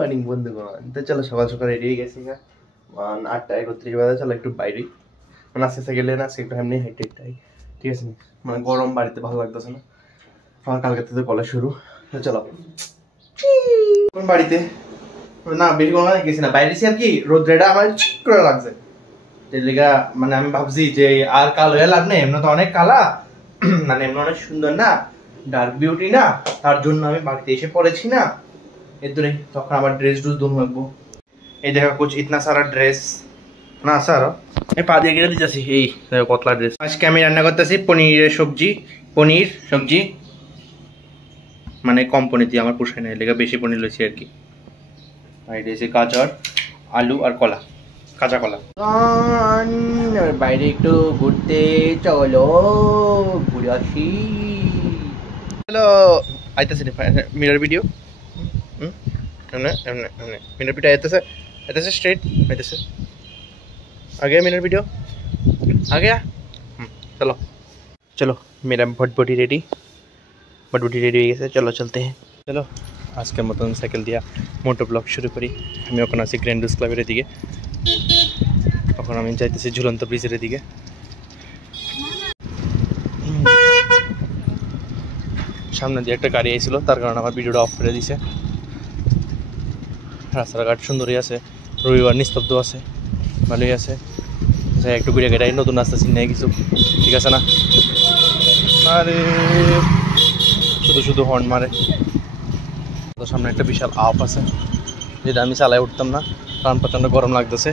মর্নিং বন্ধুগণ, তো চলো সকাল সকাল রেডি হয়ে গেছি। 8:31 বাজে। চলো একটু বাইরে মানে আস্তে গেলে না, আজকে একটু এমনি হেঁটে হেঁটে, ঠিক আছে? মানে গরম বাড়িতে ভালো লাগতেছে না আমার, কালকে থেকে কলেজ শুরু। চলো কোন বাড়িতে না বেশি কোনো গেছি না, বাইরে আর কি রোদ্রেটা আমার ঠিক করে লাগছে। লেগা মানে আমি ভাবছি যে আর কালো হয়ে লাভ নেই, এমনি তো অনেক কালা, মানে এমনি অনেক সুন্দর না, ডার্ক বিউটি না, তার জন্য আমি বাড়িতে এসে পড়েছি না এর দূরে। তখন আবার ড্রেস ডুস দুন লাগবো। এই দেখা কুছ ইতনা সারা ড্রেস না সারা এই পা দিয়ে গেলে দিতেছি। এই দেখো কতলা ড্রেস। আজকে আমি রান্না করতেছি পনিরের সবজি, পনির সবজি মানে কম পনির দিয়ে আমার পোষায় না, লেগে বেশি পনির লইছি আর কি। আর দিয়েছি গাজর, আলু আর কলা, কাঁচা কলা। বাইরে একটু ঘুরতে চলো, ঘুরে আসি। হ্যালো আইতেছে মিরর ভিডিও, মিরর ভিডিও আইতেছে স্ট্রেট আইতেছে। आगे मिनट वीडियो आ गया। चलो चलो मेरा भटभटी रेडी हो गया। चलो चलते हैं। चलो আজকের মতন সাইকেল দিয়া মোটো ব্লগ শুরু করি। আমি এখন আছি গ্র্যান্ডুস ক্লাবের দিকে, এখন আমি যাইতেছি ঝুলন্ত ব্রিজের দিকে। সামনে দিয়ে একটা গাড়ি আইছিল, তার কারণে আমার ভিডিওটা অফ করে দিছে। রাস্তাঘাট সুন্দরই আছে, রবিবার নিস্তব্ধ আছে, ভালোই আছে। একটু ঘুরে গেটাই নতুন রাস্তা চিনে কিছু, ঠিক আছে না? আরে শুধু হর্ন মারে। তো সামনে একটা বিশাল আপ আছে, যেটা আমি চালায় উঠতাম না, কারণ প্রচণ্ড গরম লাগতেছে।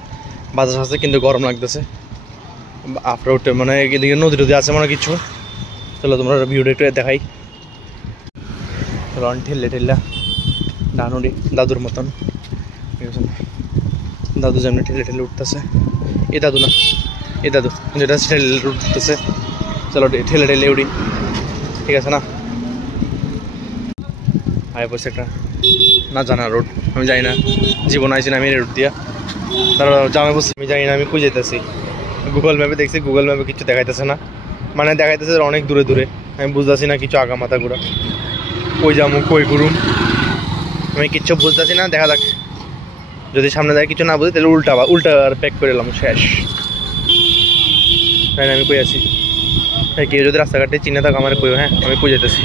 বাতাস আছে কিন্তু গরম লাগতেছে। আপটা উঠতে মানে এদিকে নদী টদী আছে মনে কিছু। চলো তোমরা ভিডিওটা একটু দেখাই। রন ঠেললে ডানুরি দাদুর মতন, ঠিক আছে? দাদু যেমনি ঠেলে উঠতেছে। এ দাদু না, এ দাদু যেটা ঠেলে উঠতেছে। চলো ঠেলে উঠি, ঠিক আছে না? আয় বসে একটা না জানা রোড, আমি জানি না, জীবন আইছি না আমি রোড দিয়া। তারা জামে বসে আমি জানি না, আমি খুঁজে যেতেছি। গুগল ম্যাপে দেখছি, গুগল ম্যাপে কিছু দেখাইতেছে না, মানে দেখাইতেছে অনেক দূরে দূরে। আমি বুঝতেছি না কিছু, আগা মাথা ঘুরা কই যামু কই ঘুরুম আমি কিচ্ছু বুঝতেছি না। দেখা যাক, যদি সামনে যায় কিছু না বুঝি তাহলে উল্টা আর প্যাক করে এলাম, শেষ। তাই না? আমি কই আছি, কেউ যদি রাস্তাঘাটে চিনে থাকো আমার কই, হ্যাঁ আমি কই যেতেছি,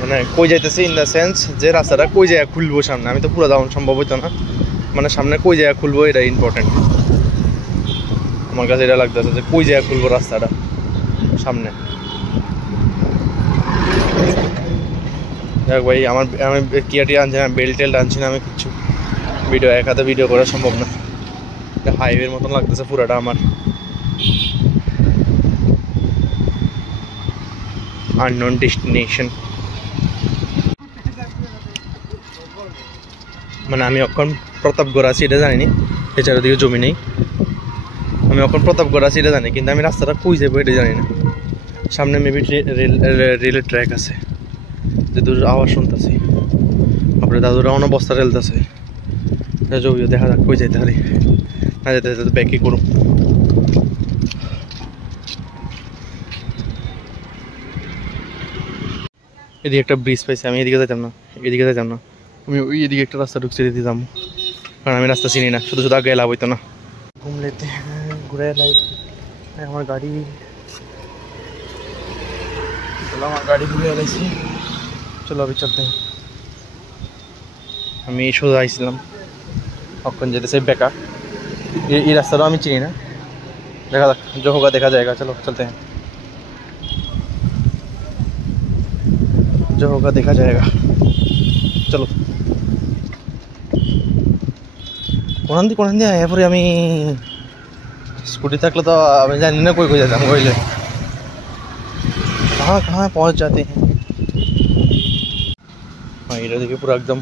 মানে কই যাইতেছি ইন দ্য সেন্স যে রাস্তাটা কই জায়গা খুলবো সামনে। আমি তো পুরো যাওয়া সম্ভব হইতো না, মানে সামনে কই জায়গা খুলবো এটা ইম্পর্টেন্ট আমার কাছে। এটা লাগতেছে যে কই জায়গা খুলবো রাস্তাটা সামনে। দেখ ভাই, আমি কিয়াটি আনছি না, বেল্ট আনছি না, আমি কিচ্ছু ভিডিও এক হাতে ভিডিও করা সম্ভব না। হাইওয়ের মতন লাগতেছে পুরাটা আমার। আননোন ডেস্টিনেশন, মানে আমি এখন প্রতাপগড় আছি এটা জানিনি, এছাড়া দিকে জমি নেই। আমি এখন প্রতাপগড় আছি এটা জানি, কিন্তু আমি রাস্তাটা কই যাবো এটা জানি না। সামনে মেবি রেলের ট্র্যাক আছে, যে দূর আওয়াজ শুনতেছি। তারপরে দাদুরা অনেক বস্তা রেলতেছে, জমিও দেখা যাক কই যাইতে পারি, না যেতে যেতে ব্যাকই করুন। এদিকে একটা ব্রিজ পাইছি, আমি এদিকে যাইতাম না, আমি ওই এদিকে একটা রাস্তা ঢুকছে দিতে যাবো, কারণ আমি রাস্তা চিনি না। শুধু আগে লাভ হইতো না, ঘুমলেতে ঘুরে এলাই। আমার গাড়ি ঘুরে এলাইছি। চলো আমি চলতে। আমি সোজা আইছিলাম, কখন যেতেছে বেকা। এই রাস্তাটাও আমি চিনি না, দেখা যাক जो होगा देखा जाएगा। चलो चलते हैं, जो होगा देखा जाएगा। चलो কোন দিয়ে এরপরে আমি স্কুটি থাকলে তো আমি জানি না কই যেতাম, কইলে कहाँ पहुँच जाते हैं। हाँ এটা দেখে পুরো একদম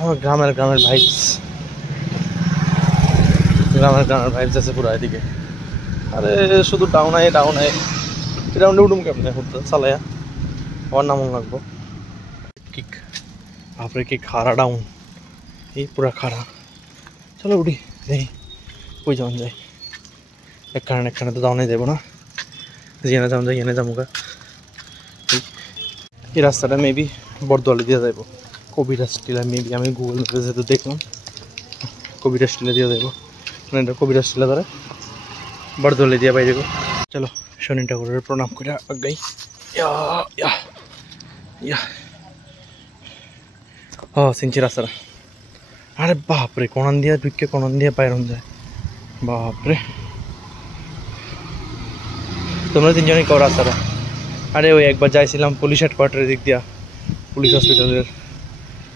আমার গ্রামের ভাইবস আছে পুরো এদিকে। আরে শুধু ডাউন আয় এটা উঠুম কেমনে হতো চালায়া, আমার নামন লাগবো। কিক আপরে কি খাড়া ডাউন, এই পুরা খাড়া। চলো উঠি, দেখি কই যাওয়া যায়। এক কারণে তো ডাউনে যাবো না, যেনে যাওয়া যায় এনে যাবো। এই রাস্তাটা মেবি বরদোয়ালি দিয়ে যাইব, কবিরাজ টিলা মেবি আমি গুগল ম্যাপে যেহেতু দেখলাম কবিরাজ টিলা দিয়ে দেবো মানে এটা কবিরাজ টিলা ধরে বরদলে দিয়ে বাইরে যাবো। চলো শনি ঠাকুরের প্রণাম করে আগাই। চিনছি রাস্তাটা। আরে বাপরে কোনান দিয়া ঢুকে কোনান দিয়ে বাইরন যায় বাপরে। তোমরা তিনজনই কও রাস্তাটা। আরে ওই একবার যাইছিলাম পুলিশ হেডকোয়ার্টারের দিক দিয়া पुलिस हॉस्पिटल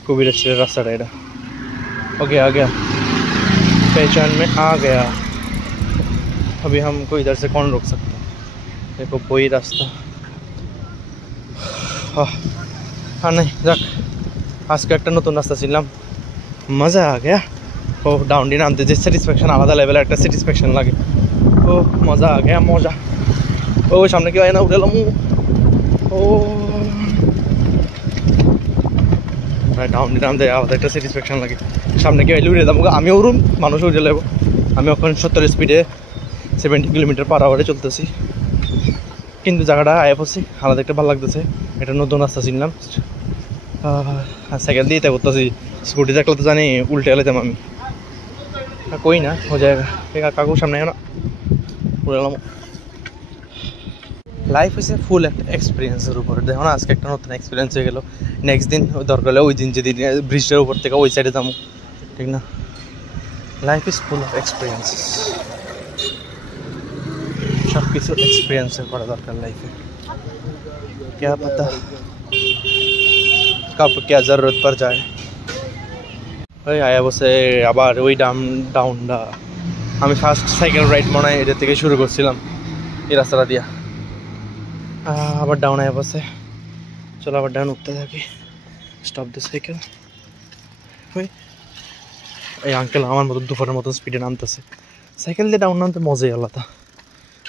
कबीरज रास्ता है। ओके आ गया, पहचान में आ गया। अभी हमको इधर से कौन रोक सकता है? देखो वही रास्ता। हाँ नहीं रख, आज का एक नतून रास्ता चिनलाम, मज़ा आ गया। ओ डाउनडी नामते जे सैटिस्फैक्शन आलादा लेवल एक सैटिस्फैक्शन लागे। ओ मज़ा आ गया मजा। ओ सामने क्यों आए ना उठे लमू। ओ ডাউন নামতে আলাদা একটা স্যাটিসফ্যাকশন লাগে। সামনে কি উড়ে যাবো আমি ওরম মানুষ উড়ে যাবো। আমি এখন 70 স্পিডে 70 কিলোমিটার পার আওয়ারে চলতেছি, কিন্তু জায়গাটা আয়া পড়ছি আলাদা একটা ভালো লাগতেছে। এটা নতুন রাস্তা চিনলাম। সাইকেল দিয়ে করতেছি, স্কুটি দেখলে তো জানি উল্টে এলাম আমি। কই না ও জায়গা কাকু সামনে না উড়ে এলাম। লাইফ হচ্ছে ফুল একটা এক্সপিরিয়েন্সের উপর। দেখো না আজকে একটা নতুন এক্সপিরিয়েন্স হয়ে গেলো। নেক্সট দিন দরকার হলে ওই দিন যেদিন ব্রিজটার উপর থেকে ওই সাইডে যাবো, ঠিক না? Life is full of experiences. সব কিছু এক্সপিরিয়েন্সের করা দরকার লাইফে। क्या पता कब क्या ज़रूरत पड़ जाए। ওই আয়া বসে আবার ওই ডাউনটা আমি ফার্স্ট সাইকেল রাইড মনে হয় এদের থেকে শুরু করছিলাম এই রাস্তাটা দিয়া। আবার ডাউন আয়া বসে। চলো আবার ডাউন উঠতে থাকি। Stop the cycle. ওই এই আঙ্কেল আমার মতো দুপুরের মতো স্পিডে নামতেছে। সাইকেল দিয়ে ডাউন নামতে মজাই আলাদা,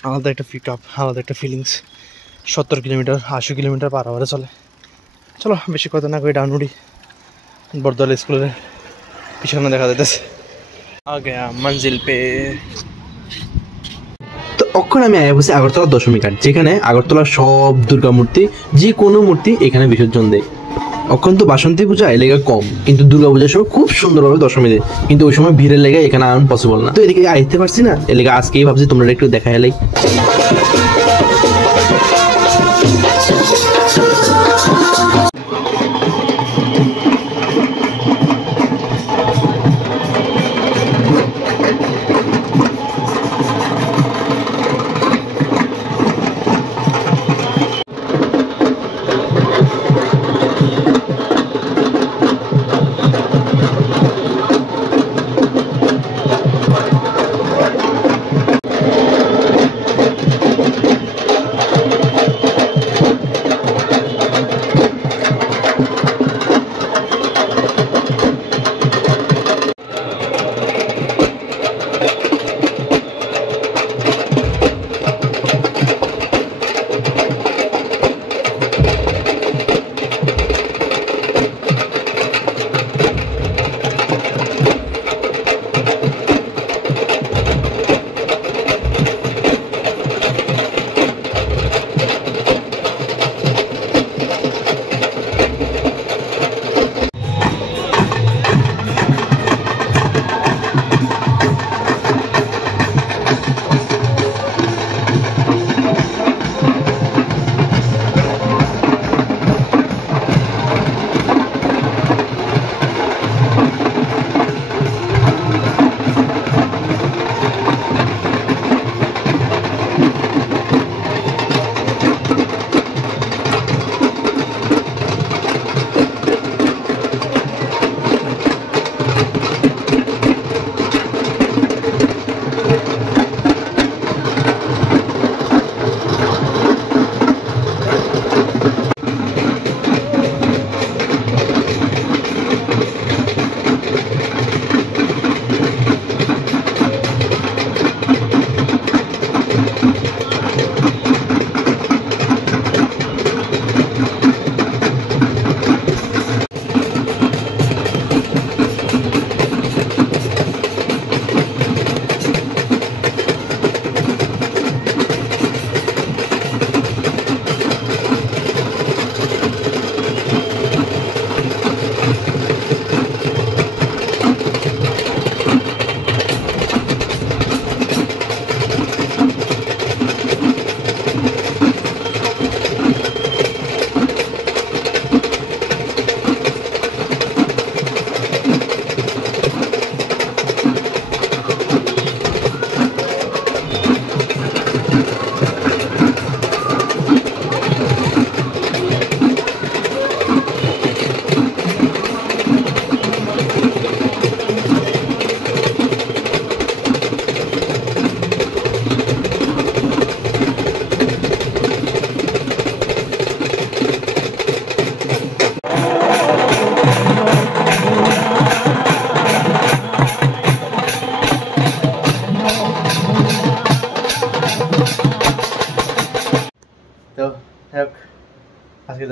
আলাদা একটা পিক আপ, আলাদা একটা ফিলিংস। 70 কিলোমিটার 80 কিলোমিটার পার আওয়ারে চলে। চলো বেশি কথা না করে ডাউন উঠি। বরদলা স্কুলের পিছনে দেখা যাইতেছে। আগে মঞ্জিল পে। তো অক্ষণ আমি আয়া বসে আগরতলা দশমী ঘাট, যেখানে আগরতলার সব দুর্গা মূর্তি যে কোনো মূর্তি এখানে বিসর্জন দেয়। অক্ষণ তো বাসন্তী পূজা এলাকা কম, কিন্তু দুর্গা পূজার সময় খুব সুন্দরভাবে দশমী দেয়, কিন্তু ওই সময় ভিড়ের লেগে এখানে আনানো পসিবল না। তো এদিকে আইতে পারছি না, এলাকা আজকেই ভাবছি তোমরা একটু দেখা এলাই।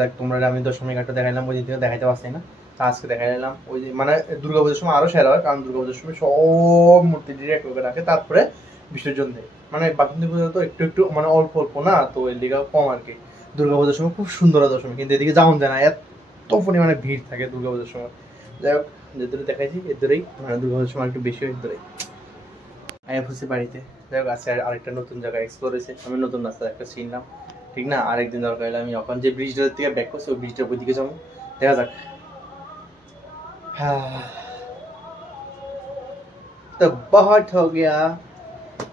যাক তোমরা আমি দশমী ঘাটটা দেখাইলাম, ওই দিন দেখাইতে পারছি না, তা আজকে দেখাইলাম। ওই যে মানে দুর্গাপূজার সময় আরো সেরা হয়, কারণ দুর্গাপূজার সময় সব মূর্তি ডিরেক্ট করে রাখে, তারপরে বিসর্জন দেয়। মানে বাসন্তী পূজা তো একটু একটু মানে অল্প অল্প না, তো এর লিগা কম আর কি। দুর্গাপূজার সময় খুব সুন্দর হয় দশমী, কিন্তু এদিকে যাওয়া যায় না, এত পরিমাণে ভিড় থাকে দুর্গাপূজার সময়। যাই হোক, যে দূরে দেখাইছি এর দূরেই, মানে দুর্গাপূজার সময় একটু বেশি হয় দূরে। আমি ফুসি বাড়িতে। যাই হোক, আজকে আরেকটা নতুন জায়গা এক্সপ্লোর হয়েছে, আমি নতুন রাস্তা একটা চিনলাম, ঠিক না? আরেকদিন দরকার হলে আমি এখন যে ব্রিজটার থেকে ব্যাক করছি ওই ব্রিজটার ওই দিকে যাবো, দেখা যাক। তো বহুত হো গিয়া।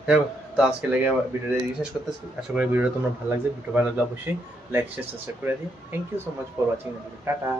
যাই হোক, তো আজকে লেগে ভিডিওটা শেষ করতেছি। আশা করি ভিডিওটা তোমার ভালো লাগছে। ভিডিও ভালো লাগলে অবশ্যই লাইক শেয়ার সাবস্ক্রাইব করে দিও। Thank you so much for watching. Tata.